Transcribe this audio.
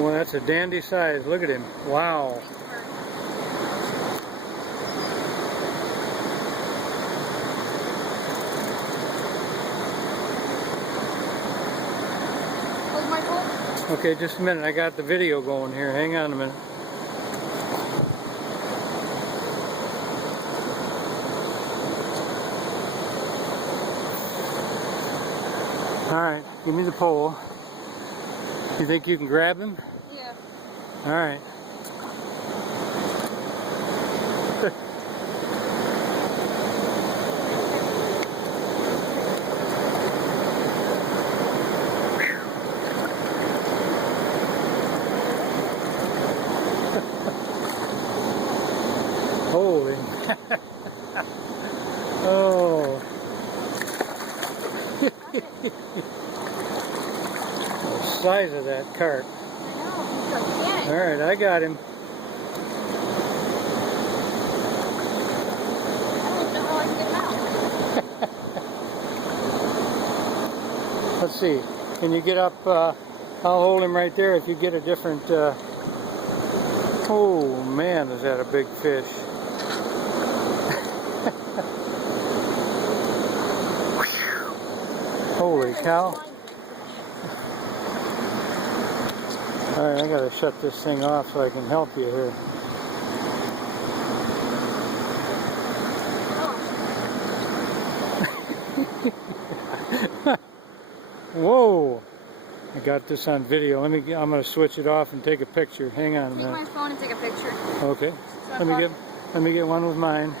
Well, that's a dandy size. Look at him. Wow. Hold my phone. Okay, just a minute. I got the video going here. Hang on a minute. Alright, give me the pole. You think you can grab him? Yeah. Alright. Holy. Oh. The size of that cart. I know, he's gigantic. Alright, I got him. I don't know how I can get him out. Let's see. Can you get up? I'll hold him right there if you get a different... Oh man, is that a big fish. Holy cow. Alright, I gotta shut this thing off so I can help you here. Whoa! I got this on video. I'm gonna switch it off and take a picture. Hang on a minute. Take my phone and take a picture. Okay. Let me get one with mine.